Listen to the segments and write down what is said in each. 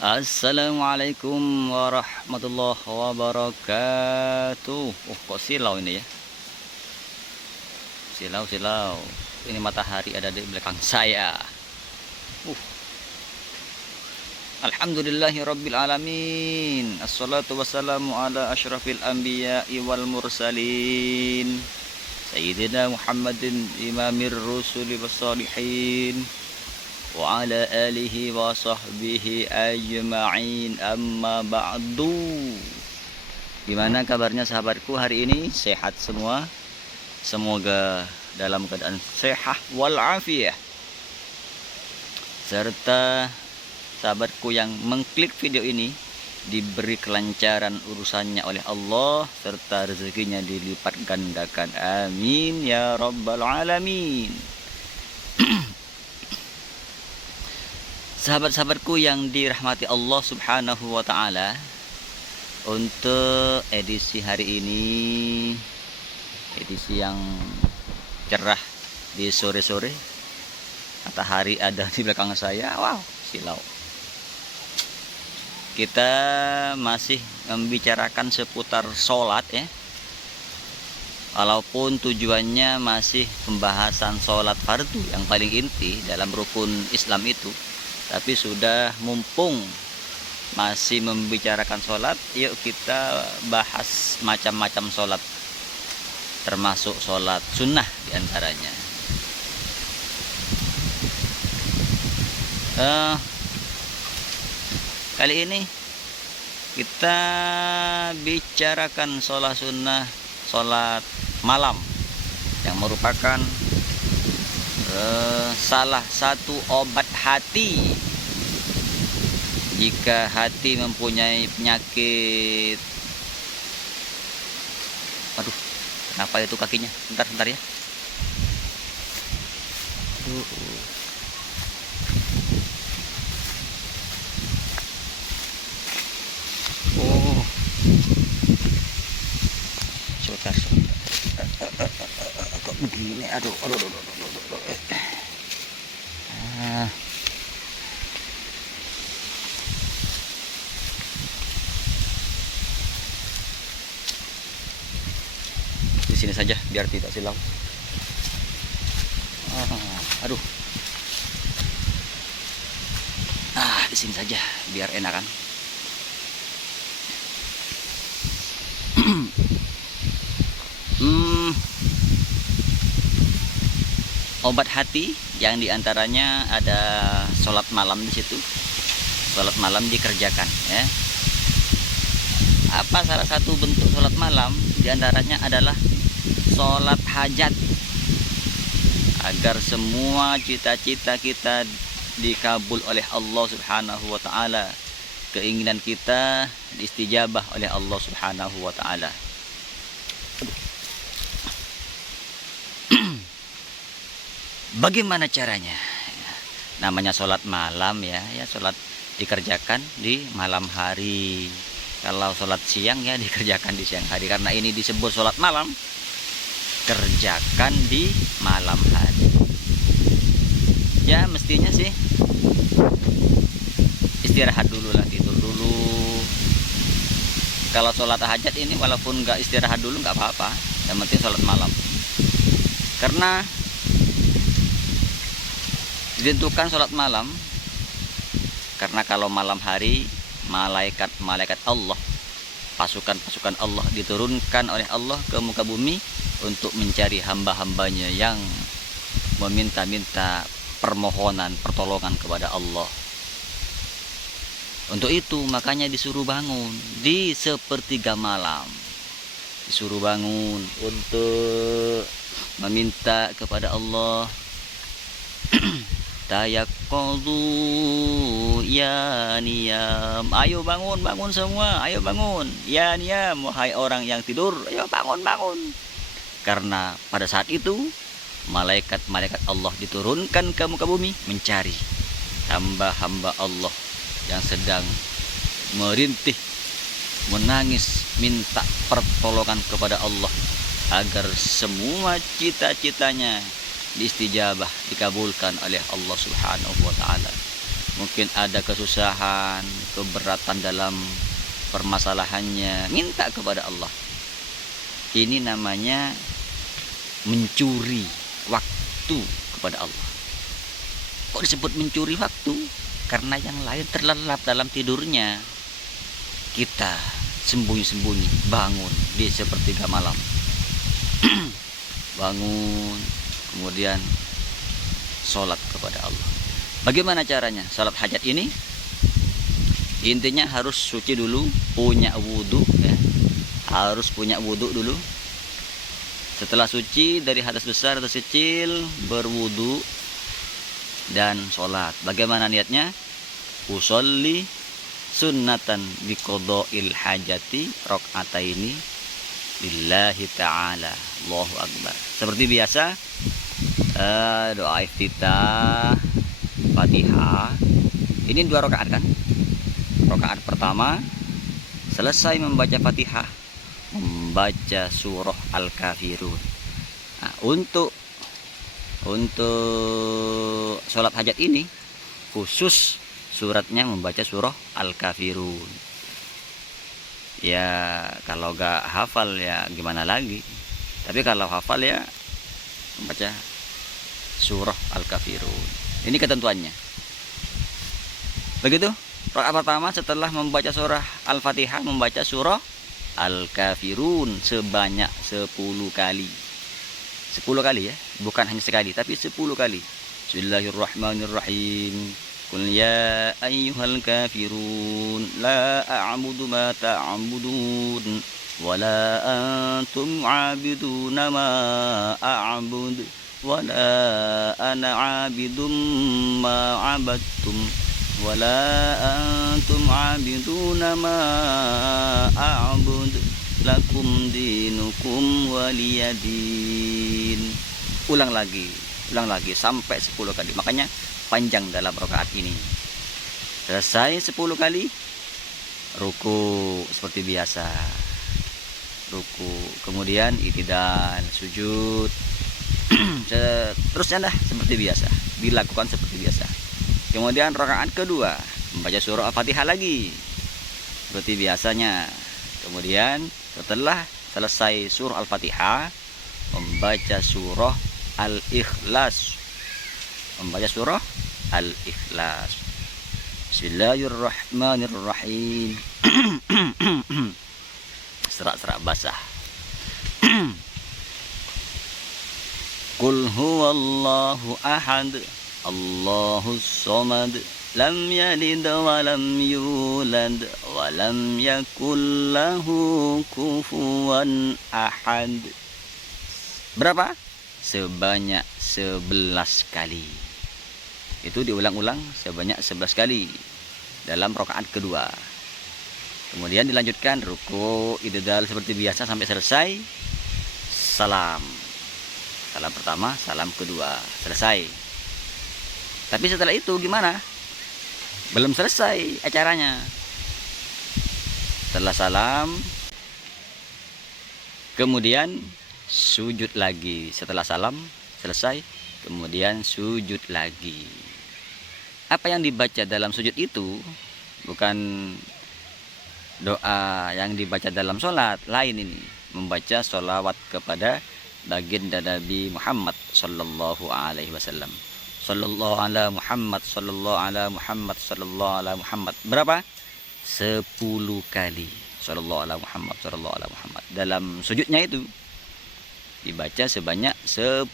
Assalamualaikum warahmatullahi wabarakatuh. Kok silau ini ya? Silau. Ini matahari ada di belakang saya. Uh. Alhamdulillahi rabbil alamin. Assalatu wassalamu ala asyrafil anbiya'i wal mursalin. Sayyidina Muhammadin imamir rusuli wassalihin. Wa ala alihi wa sahbihi ajma'in, amma ba'du. Gimana kabarnya sahabatku hari ini? Sehat semua? Semoga dalam keadaan sehat walafiat. Serta sahabatku yang mengklik video ini diberi kelancaran urusannya oleh Allah, serta rezekinya dilipat gandakan. Amin ya rabbal alamin. Sahabat-sahabatku yang dirahmati Allah subhanahu wa ta'ala, untuk edisi hari ini, edisi yang cerah di sore-sore, matahari ada di belakang saya. Wow, silau. Kita masih membicarakan seputar sholat ya, walaupun tujuannya masih pembahasan sholat fardu yang paling inti dalam rukun Islam itu. Tapi sudah mumpung masih membicarakan sholat, yuk kita bahas macam-macam sholat, termasuk sholat sunnah diantaranya. Kali ini kita bicarakan sholat sunnah, sholat malam, yang merupakan salah satu obat hati. Jika hati mempunyai penyakit, aduh, kenapa itu kakinya? Bentar ya. Oh, sebentar. Kok begini? Aduh. Di sini saja biar tidak silau. Aduh. Di sini saja biar enakan. Obat hati yang diantaranya ada sholat malam di situ. Sholat malam dikerjakan ya. Apa salah satu bentuk sholat malam diantaranya adalah sholat hajat, agar semua cita-cita kita dikabul oleh Allah subhanahu wa ta'ala, keinginan kita diistijabah oleh Allah subhanahu wa ta'ala. Bagaimana caranya? Namanya sholat malam ya, sholat dikerjakan di malam hari. Kalau sholat siang ya dikerjakan di siang hari. Karena ini disebut sholat malam, kerjakan di malam hari. Ya mestinya sih istirahat dulu lah, tidur dulu. Kalau sholat hajat ini walaupun nggak istirahat dulu nggak apa-apa, yang penting sholat malam. Karena ditentukan sholat malam karena kalau malam hari malaikat Allah, pasukan-pasukan Allah diturunkan oleh Allah ke muka bumi untuk mencari hamba-hambanya yang meminta-minta permohonan, pertolongan kepada Allah. Untuk itu makanya disuruh bangun di sepertiga malam, disuruh bangun untuk meminta kepada Allah. Tayaqqadu ya niyam, ayo bangun semua, ayo bangun ya niyam, wahai orang yang tidur, ayo bangun. Karena pada saat itu malaikat Allah diturunkan ke muka bumi mencari hamba-hamba Allah yang sedang merintih, menangis, minta pertolongan kepada Allah agar semua cita-citanya diistijabah, dikabulkan oleh Allah subhanahu wa ta'ala. mungkin ada kesusahan, keberatan dalam permasalahannya, minta kepada Allah. Ini namanya mencuri waktu kepada Allah. Kok disebut mencuri waktu? Karena yang lain terlelap dalam tidurnya. Kita sembunyi-sembunyi bangun di sepertiga malam. Bangun, kemudian sholat kepada Allah. Bagaimana caranya sholat hajat ini? Intinya harus suci dulu, punya wudhu ya. Harus punya wudhu dulu. Setelah suci dari hadas besar atau kecil, berwudhu dan sholat. Bagaimana niatnya? Usolli sunnatan biqoda'il hajati rok'ataini lillahi ta'ala. Allahu akbar. Seperti biasa, doa iftitah Fatihah. Ini 2 rakaat kan? Rakaat pertama selesai membaca Fatihah, membaca surah Al-Kafirun. Nah, untuk sholat hajat ini khusus suratnya membaca surah Al-Kafirun. Ya kalau gak hafal ya gimana lagi. Tapi kalau hafal ya membaca surah Al-Kafirun. Ini ketentuannya. Begitu. Rakaat pertama setelah membaca surah Al-Fatihah, membaca surah Al-Kafirun sebanyak 10 kali. 10 kali ya, bukan hanya sekali tapi 10 kali. Bismillahirrahmanirrahim. Qul ya ayyuhal kafirun la a'budu ma ta'budun wa la antum 'abiduna ma a'budu wa la ana 'abidum ma 'abadtum wa la antum 'abiduna ma a'budu lakum dinukum waliyadin. Ulang lagi sampai 10 kali. Makanya panjang dalam rakaat ini. Selesai 10 kali, ruku seperti biasa. Ruku, kemudian i'tidal, sujud. Terusnya dah seperti biasa, dilakukan seperti biasa. Kemudian rakaat kedua, membaca surah Al-Fatihah lagi seperti biasanya. Kemudian setelah selesai surah Al-Fatihah, membaca surah Al-Ikhlas. Membaca surah Al-Ikhlas. Bismillahirrahmanirrahim. Serak-serak basah. Qul huwallahu ahad, Allahus somad, lam yalid wa lam yulad wa lam yakul lahu kufuwan ahad. Berapa? Sebanyak 11 kali. Itu diulang-ulang sebanyak 11 kali dalam rakaat kedua. Kemudian dilanjutkan ruku, i'tidal seperti biasa sampai selesai. Salam. Salam pertama, salam kedua, selesai. Tapi setelah itu gimana? Belum selesai acaranya. Setelah salam, kemudian sujud lagi. Setelah salam selesai, kemudian sujud lagi. Apa yang dibaca dalam sujud itu bukan doa yang dibaca dalam sholat. Lain ini, membaca sholawat kepada baginda Nabi Muhammad sallallahu alaihi wasallam. Sallallahu ala Muhammad, sallallahu ala Muhammad, sallallahu ala Muhammad. Berapa? 10 kali. Sallallahu ala Muhammad, sallallahu ala Muhammad. Dalam sujudnya itu dibaca sebanyak 10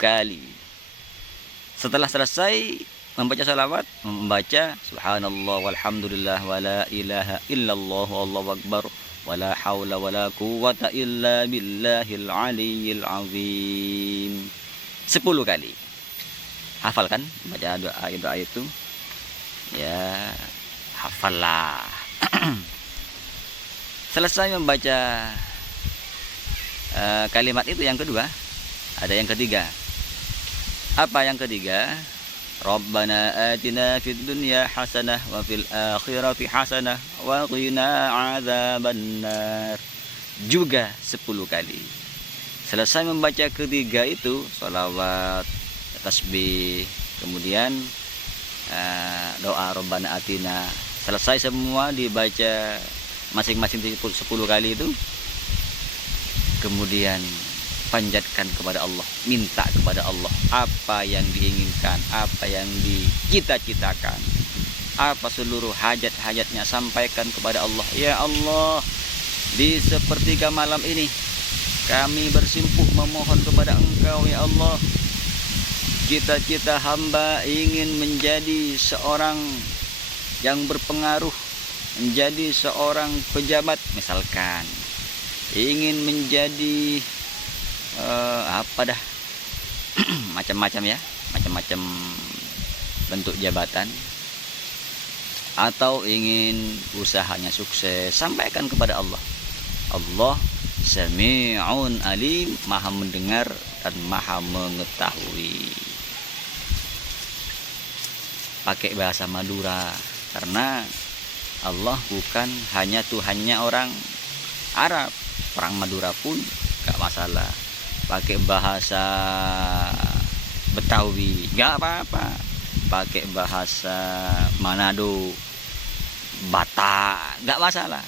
kali. Setelah selesai membaca salawat, membaca subhanallah walhamdulillah wala ilaha illallah wallahu akbar wala haula wala quwwata illa billahil aliyyil azim. 10 kali. Hafal kan baca doa itu? Ya, hafallah. Selesai membaca kalimat itu yang kedua, ada yang ketiga. Apa yang ketiga? Rabbana atina fid dunya hasanah wa fil akhirati hasanah wa qina adzabannar. Juga 10 kali. Selesai membaca ketiga itu, sholawat, tasbih, kemudian doa Rabbana Atina. Selesai semua dibaca masing-masing 10 kali itu, kemudian panjatkan kepada Allah, minta kepada Allah apa yang diinginkan, apa yang dicita-citakan, apa seluruh hajat-hajatnya, sampaikan kepada Allah. Ya Allah, di sepertiga malam ini kami bersimpuh memohon kepada Engkau ya Allah. Cita-cita hamba ingin menjadi seorang yang berpengaruh, menjadi seorang pejabat misalkan, ingin menjadi macam-macam ya, macam-macam bentuk jabatan, atau ingin usahanya sukses, sampaikan kepada Allah. Allah Sami'un Alim, maha mendengar dan maha mengetahui. Pakai bahasa Madura, karena Allah bukan hanya Tuhannya orang Arab, orang Madura pun gak masalah. Pakai bahasa Betawi gak apa-apa, pakai bahasa Manado, Batak gak masalah,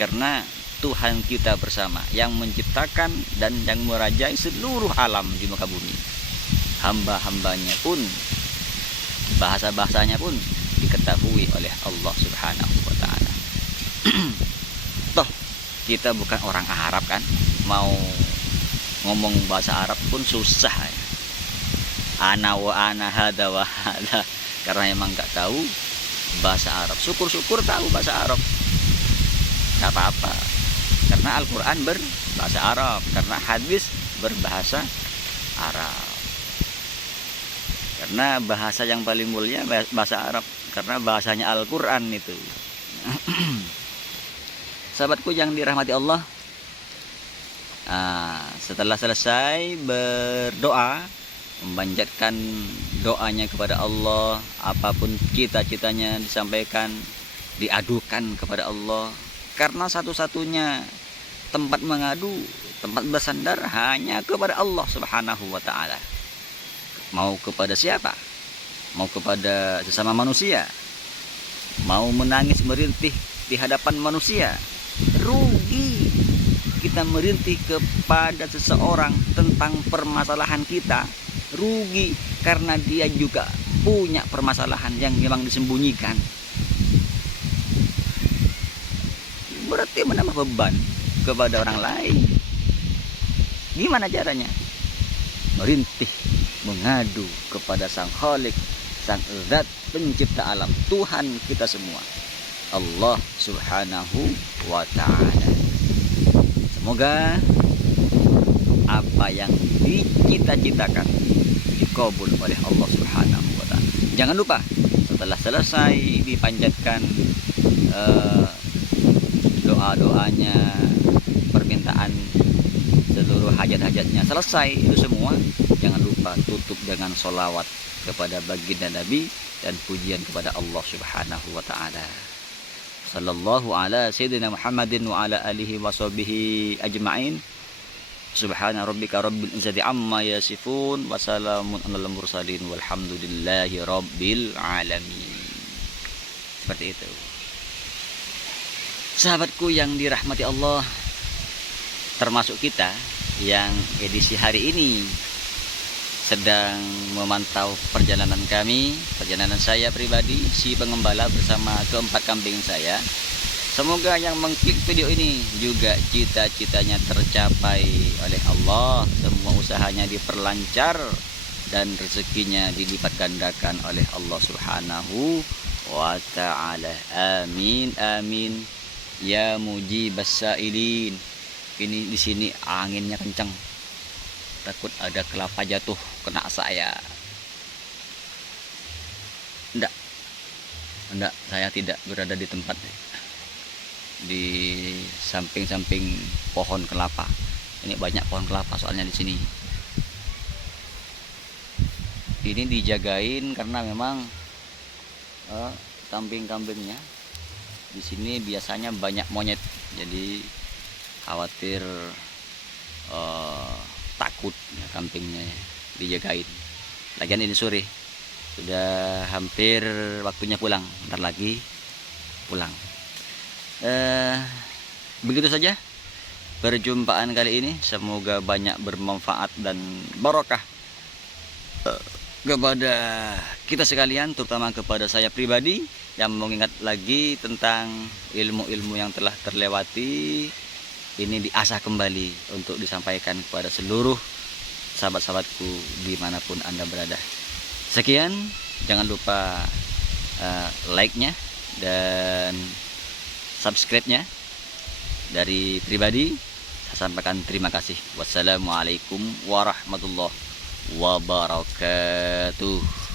karena Tuhan kita bersama yang menciptakan dan yang merajai seluruh alam di muka bumi. Hamba-hambanya pun, bahasa-bahasanya pun diketahui oleh Allah Subhanahu wa ta'ala. Toh kita bukan orang Arab kan, mau ngomong bahasa Arab pun susah ya. Ana wa ana, hada wa hada, karena emang gak tahu bahasa Arab. Syukur-syukur tahu bahasa Arab, gak apa-apa, karena Al-Quran berbahasa Arab, karena hadis berbahasa Arab, karena bahasa yang paling mulia bahasa Arab, karena bahasanya Al-Quran itu. Sahabatku yang dirahmati Allah, setelah selesai berdoa, memanjatkan doanya kepada Allah, apapun cita-citanya disampaikan, diadukan kepada Allah, karena satu-satunya tempat mengadu, tempat bersandar hanya kepada Allah Subhanahu wa ta'ala. Mau kepada siapa? Mau kepada sesama manusia? Mau menangis merintih di hadapan manusia? Rugi kita merintih kepada seseorang tentang permasalahan kita. Rugi, karena dia juga punya permasalahan yang memang disembunyikan. Berarti menambah beban kepada orang lain. Gimana caranya? Merintih, mengadu kepada Sang Khalik, Sang Zat pencipta alam, Tuhan kita semua, Allah Subhanahu wa ta'ala. Semoga apa yang dicita-citakan dikabul oleh Allah Subhanahu wa ta'ala. Jangan lupa, setelah selesai dipanjatkan doa-doanya, permintaan seluruh hajat-hajatnya selesai itu semua, jangan lupa tutup dengan sholawat kepada baginda Nabi dan pujian kepada Allah Subhanahu wa ta'ala. Sallallahu ala sayyidina Muhammadin wa ala alihi wa sahbihi ajma'in. Subhana rabbika rabbil izzati amma yasifun, wa salamun alal mursalin, walhamdulillahi rabbil alamin. Seperti itu. Sahabatku yang dirahmati Allah, termasuk kita yang edisi hari ini sedang memantau perjalanan kami, perjalanan saya pribadi, si pengembala bersama keempat kambing saya. Semoga yang mengklik video ini juga cita-citanya tercapai oleh Allah, semua usahanya diperlancar dan rezekinya dilipat gandakan oleh Allah Subhanahu wa ta'ala. Amin amin ya mujibas sailin. Ini di sini anginnya kencang, takut ada kelapa jatuh kena saya. Enggak, saya tidak berada di tempat di samping-samping pohon kelapa. Ini banyak pohon kelapa soalnya di sini. Ini dijagain karena memang kambing-kambingnya di sini biasanya banyak monyet, jadi khawatir takut ya, kambingnya dijagain. Lagian ini sore Sudah hampir waktunya pulang, bentar lagi pulang. Begitu saja perjumpaan kali ini, semoga banyak bermanfaat dan barokah kepada kita sekalian, terutama kepada saya pribadi yang mengingat lagi tentang ilmu-ilmu yang telah terlewati. Ini diasah kembali untuk disampaikan kepada seluruh sahabat-sahabatku dimanapun Anda berada. Sekian, jangan lupa like-nya dan subscribe-nya. Dari pribadi saya sampaikan terima kasih. Wassalamualaikum warahmatullahi wabarakatuh.